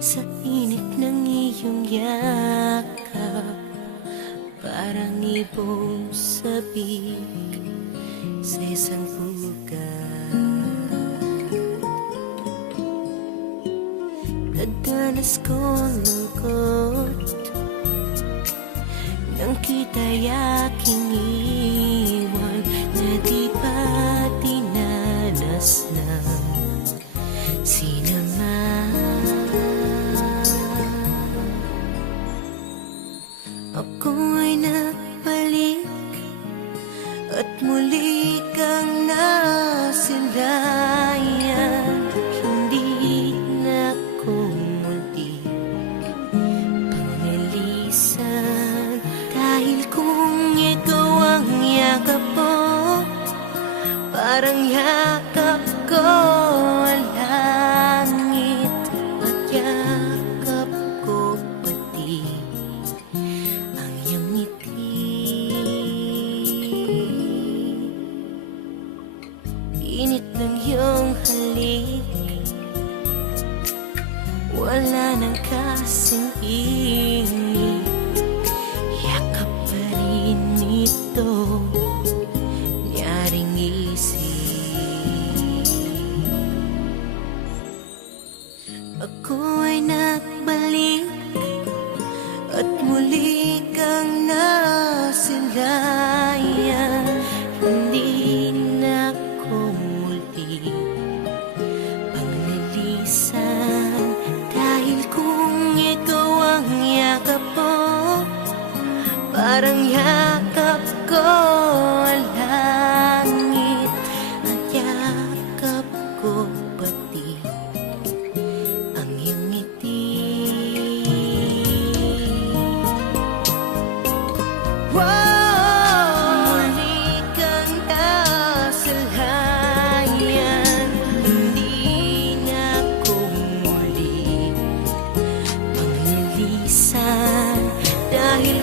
sa init ng iyong yakap, parang ibong sabik sa isang ugat. Nadanas ko ang lungkot nang kita'y aking iwan, na di pa dinanas ng sinama. Ako ay nagbalik at muli kang nasilayan. Hindi na ako muli panglilisan, dahil kung ikaw ang yakap mo, parang yakap ko ang langit, at yakap ko pati ang iyong ngiti. Init ng iyong halik, wala nang kasing init. Yakap pa rin ito, nyaring isip. Ako ay nagbalik at muli kang nasilayan. Hindi na ako muli panglilisan, dahil kung ikaw ang yakap mo, parang yakap ko ang langit, at yakap ko pati ang iyong ngiti. Muli kang nasalayan, hindi na ako muli panglilisan, dahil